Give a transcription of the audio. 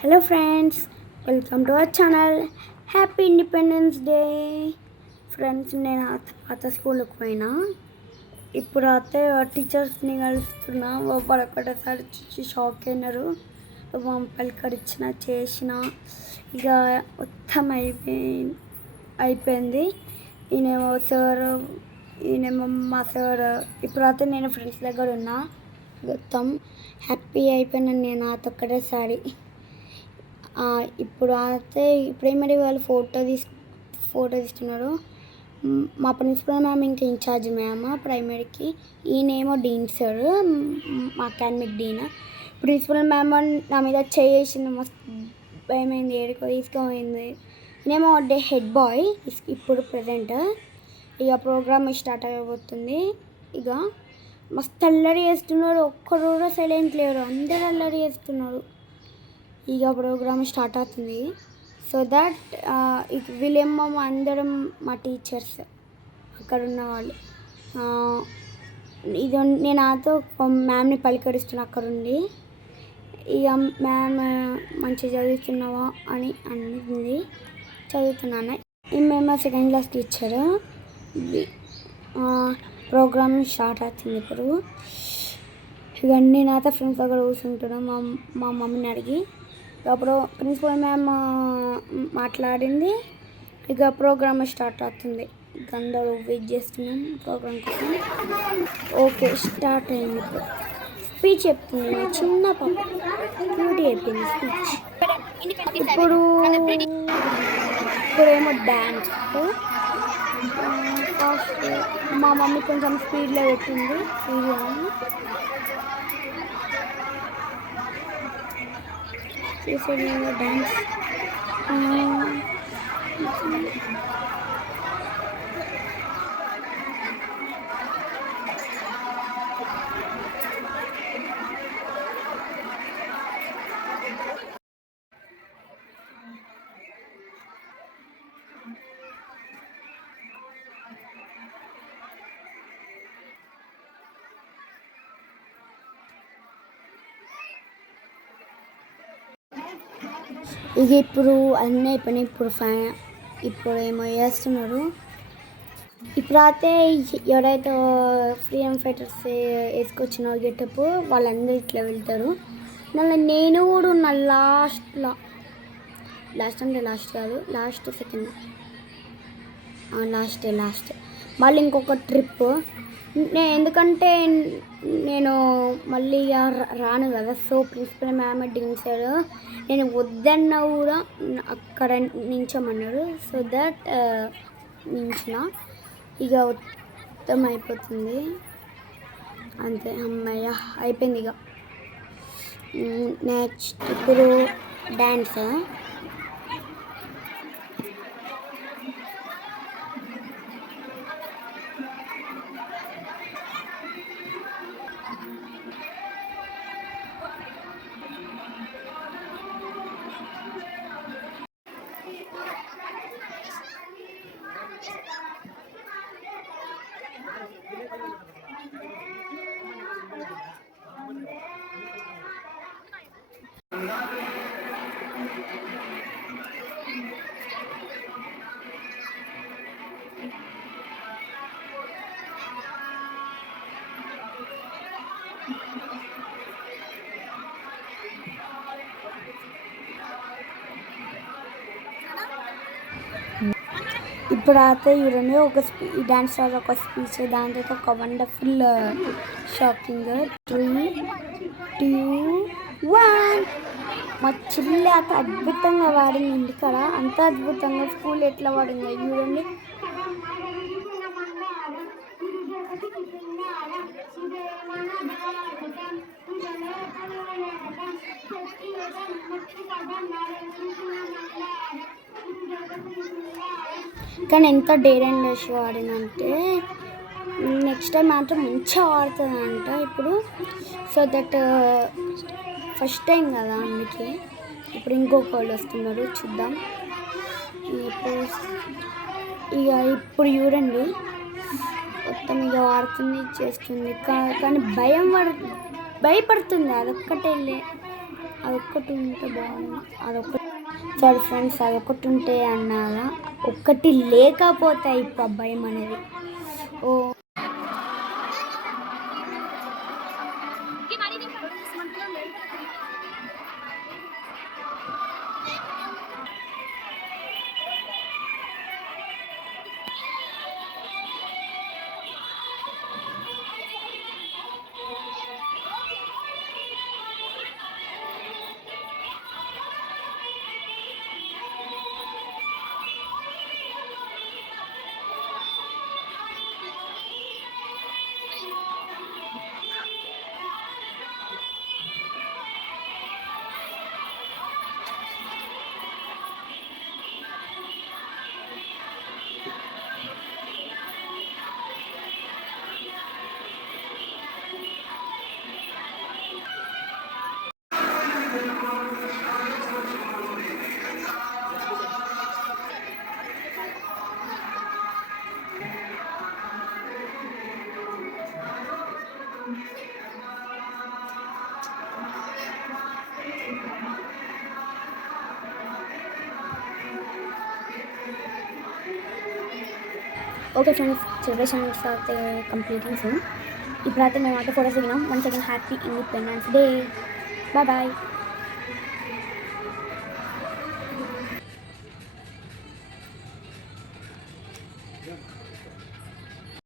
Hello friends, welcome to our channel. Happy independence day. Friends, నేను పాత స్కూల్కి పోయినా. ఇప్పుడు అయితే టీచర్స్ని కలుస్తున్నా. వాళ్ళు ఒకటేసారి చూసి షాక్ అయినారు. పలకరించిన చేసిన ఇక మొత్తం అయిపోయింది. ఈయనేమో సార్, ఈయనేమో మా సార్. ఇప్పుడు అయితే నేను ఫ్రెండ్స్ దగ్గర ఉన్నా. మొత్తం హ్యాపీ అయిపోయినాను నేను ఒక్కటేసారి. ఇప్పుడు అయితే ప్రైమరీ వాళ్ళు ఫోటో తీస్తున్నారు. మా ప్రిన్సిపల్ మ్యామ్ ఇంకా ఇన్ఛార్జ్ మ్యామ్ ప్రైమరీకి. ఈయనేమో డీన్ సార్, మా అకాడమిక్ డీన్. ప్రిన్సిపల్ మ్యామ్ నా మీద చేసిన మస్తు భయమైంది, ఏడుకో తీసుకుపోయింది. ఈయనేమో హెడ్ బాయ్ ఇప్పుడు ప్రజెంట్. ఇక ప్రోగ్రామ్ స్టార్ట్ అయిపోతుంది. ఇక మస్తు అల్లరి చేస్తున్నారు, ఒక్కరు కూడా సైలెంట్ లేరు, అందరూ అల్లరి చేస్తున్నారు. ఇక ప్రోగ్రామ్ స్టార్ట్ అవుతుంది. సో దట్ వీళ్ళేమో అందరం మా టీచర్స్, అక్కడ ఉన్న వాళ్ళు. ఇది నేను నాతో మ్యామ్ని పలకరిస్తున్నా అక్కడుండి. ఇక మ్యామ్ మంచిగా చదువుతున్నావా అని అనింది. చదువుతున్నాను. మేము second class teacher. Programme start అవుతుంది ఇప్పుడు. ఇక నేను నాతో ఫ్రెండ్స్ దగ్గర కూర్చుంటున్నాను. మా మమ్మీని అడిగి అప్పుడు ప్రిన్సిపల్ మ్యామ్ మాట్లాడింది. ఇక ప్రోగ్రామ్ స్టార్ట్ అవుతుంది. ఇక అందరూ వెయిట్ చేస్తున్నాం ప్రోగ్రామ్ కోసం. ఓకే, స్టార్ట్ అయింది. ఇప్పుడు స్పీచ్ చెప్తుంది చిన్న పాప, క్యూటీ చెప్పింది స్పీచ్. ఇప్పుడేమో డ్యాన్స్. ఫస్ట్ మా మమ్మీ కొంచెం స్పీడ్లో పెట్టింది వీడియో. చేసేది డ్యాన్స్. ఇక ఇప్పుడు అన్నీ అయిపోయినాయి. ఇప్పుడు ఏమో చేస్తున్నారు. ఇప్పుడు అయితే ఎవరైతే ఫ్రీడమ్ ఫైటర్స్ వేసుకొచ్చిన గెటప్ వాళ్ళందరూ ఇట్లా వెళ్తారు. మళ్ళీ నేను కూడా ఉన్న లాస్ట్ కాదు, సెకండ్ లాస్ట్ మళ్ళీ ఇంకొక ట్రిప్. ఎందుకంటే నేను మళ్ళీ రాను కదా. సో ప్రిన్సిపల్ మ్యామ్ దించారు. నేను వద్దన్నా కూడా అక్కడ నించోమన్నారు. So that నించిన. ఇక మొత్తం అయిపోతుంది అంతే. అమ్మయ్య అయిపోయింది. ఇక నెక్స్ట్ ఇప్పుడు డ్యాన్స్. ఇప్పుడు అయితే చూడండి, ఈ డ్యాన్స్ ఒక స్పీచ్, దాని తర్వాత ఒక వండర్ఫుల్ షాకింగ్ 3, 2, 1. మా చిల్లి అయితే అద్భుతంగా వాడింది. ఇంటికాడ అంత అద్భుతంగా స్కూల్ ఎట్లా వాడింది చూడండి. కానీ ఎంత డేర్ అండ్ డష్ వాడిందంటే నెక్స్ట్ టైం మాత్రం మంచిగా వాడుతుందంట ఇప్పుడు. సో దట్ ఫస్ట్ టైం కదా, అందుకే. ఇప్పుడు ఇంకొక వాళ్ళు వస్తున్నారు, చూద్దాం. ఇప్పుడు చూడండి, మొత్తం ఇక వాడుతుంది, చేస్తుంది. కానీ భయపడుతుంది, అదొక్కటే అదొక్కటి ఉంటే బాగుంది. అదొక్కటి సారీ ఫ్రెండ్స్, అదొక్కటి ఉంటే అన్నారా, ఒక్కటి లేకపోతే ఇప్పుడు భయం అనేది. ఓ ఓకే ఫ్రెండ్స్, సెలబ్రేషన్స్ అయితే కంప్లీటింగ్ సూన్. ఇప్పుడైతే మేము అయితే ఫోటోస్ దిగినాం. Once again happy independence day. Bye bye.